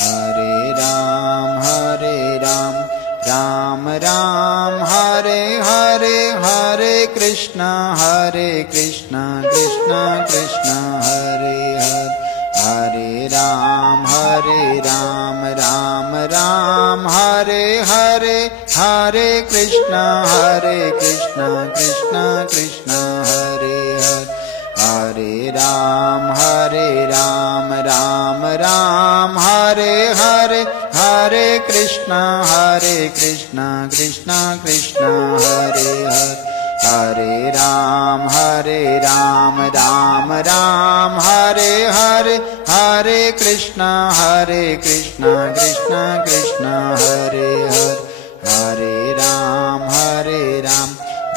Hare Ram, Ram Ram Hare Hare, Hare Krishna Krishna Krishna Hare Hare, Hare Ram, Ram Ram Hare Hare, Hare Krishna Krishna Krishna Hare Hare, Hare Ram, Ram Ram Hare Hare, Hare Krishna Krishna Krishna Hare Hare, Hare Ram, Ram Ram Hare Hare, Hare Krishna Krishna Krishna Hare Hare, Hare Ram,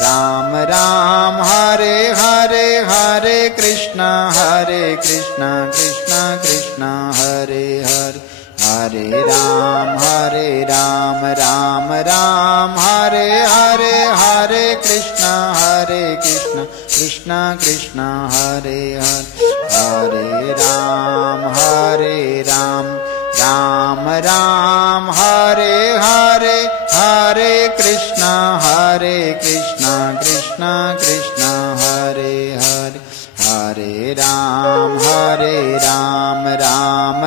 Ram Ram Hare Hare, Hare Krishna Krishna Krishna Hare Hare, Hare Ram, Ram Ram Hare Hare, Hare Krishna Krishna Krishna Hare Hare, Hare Ram, Ram Ram Hare Hare, Hare Krishna Krishna Krishna Hare Hare, Hare Ram, Ram Ram